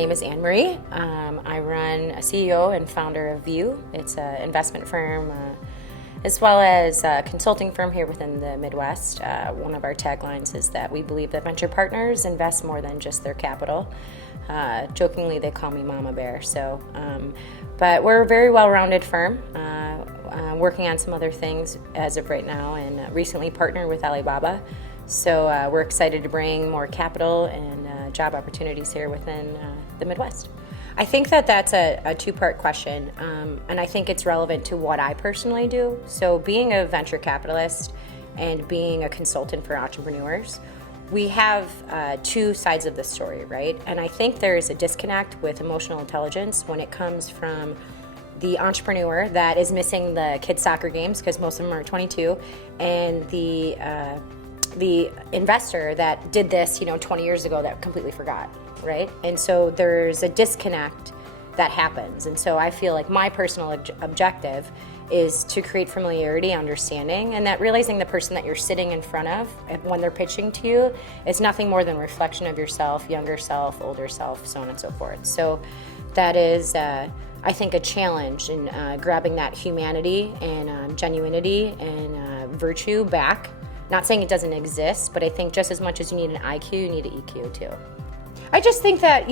name is AnnMarie. I run a CEO and founder of View. It's an investment firm as well as a consulting firm here within the Midwest. One of our taglines is that we believe that venture partners invest more than just their capital. Jokingly, they call me Mama Bear. But we're a very well-rounded firm, working on some other things as of right now, and recently partnered with Alibaba. So we're excited to bring more capital and job opportunities here within the Midwest. I think that that's a two-part question, and I think it's relevant to what I personally do. So being a venture capitalist and being a consultant for entrepreneurs, we have two sides of the story, right? And I think there's a disconnect with emotional intelligence when it comes from the entrepreneur that is missing the kids' soccer games because most of them are 22, and the investor that did this, 20 years ago that completely forgot, right? And so there's a disconnect that happens. And so I feel like my personal objective is to create familiarity, understanding, and that realizing the person that you're sitting in front of when they're pitching to you is nothing more than a reflection of yourself, younger self, older self, so on and so forth. So that is, I think, a challenge in grabbing that humanity and genuinity and virtue back. Not saying it doesn't exist, but I think just as much as you need an IQ, you need an EQ too. I just think that,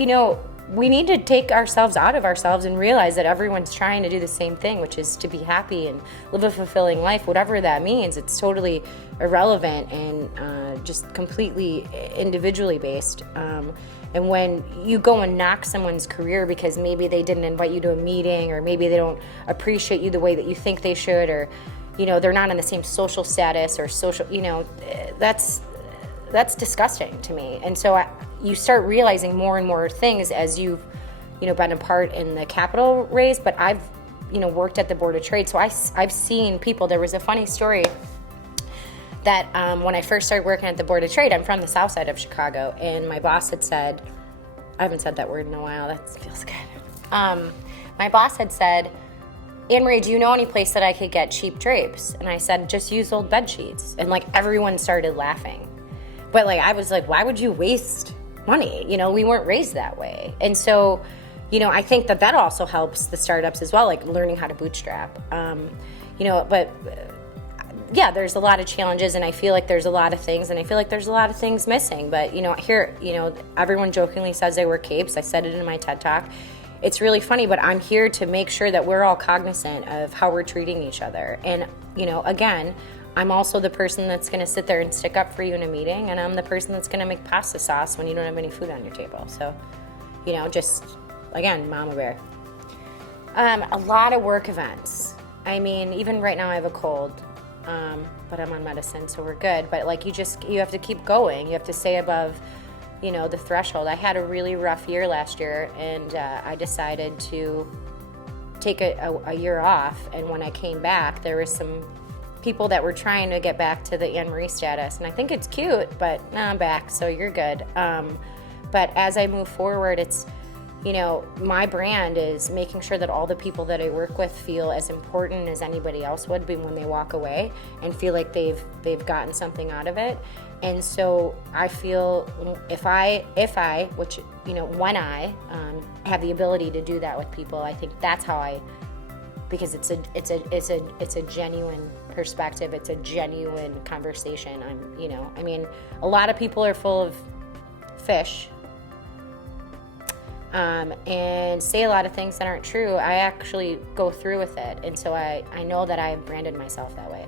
we need to take ourselves out of ourselves and realize that everyone's trying to do the same thing, which is to be happy and live a fulfilling life, whatever that means. It's totally irrelevant and just completely individually based. And when you go and knock someone's career because maybe they didn't invite you to a meeting, or maybe they don't appreciate you the way that you think they should, or they're not on the same social status or social, that's disgusting to me. And so you start realizing more and more things as you've, been a part in the capital raise. But I've, worked at the Board of Trade. So I've seen people. There was a funny story that when I first started working at the Board of Trade, I'm from the south side of Chicago, and my boss had said, I haven't said that word in a while, that feels good. My boss had said, AnnMarie, do you know any place that I could get cheap drapes? And I said, just use old bed sheets. And everyone started laughing. But I was like, why would you waste money? We weren't raised that way. And so, I think that also helps the startups as well, learning how to bootstrap. But yeah, there's a lot of challenges, and I feel like there's a lot of things, and I feel like there's a lot of things missing. But, here, everyone jokingly says they wear capes. I said it in my TED Talk. It's really funny, but I'm here to make sure that we're all cognizant of how we're treating each other. And, again, I'm also the person that's going to sit there and stick up for you in a meeting, and I'm the person that's going to make pasta sauce when you don't have any food on your table. So, just, again, Mama Bear. A lot of work events. I mean, even right now I have a cold, but I'm on medicine, so we're good. But, you have to keep going. You have to stay above the threshold. I had a really rough year last year, and I decided to take a year off. And when I came back, there was some people that were trying to get back to the AnnMarie status. And I think it's cute, but I'm back, so you're good. But as I move forward, it's, my brand is making sure that all the people that I work with feel as important as anybody else would be when they walk away, and feel like they've gotten something out of it. And so I feel when I have the ability to do that with people, I think that's how because it's a genuine perspective, it's a genuine conversation. A lot of people are full of fish, and say a lot of things that aren't true. I actually go through with it, and so I know that I have branded myself that way.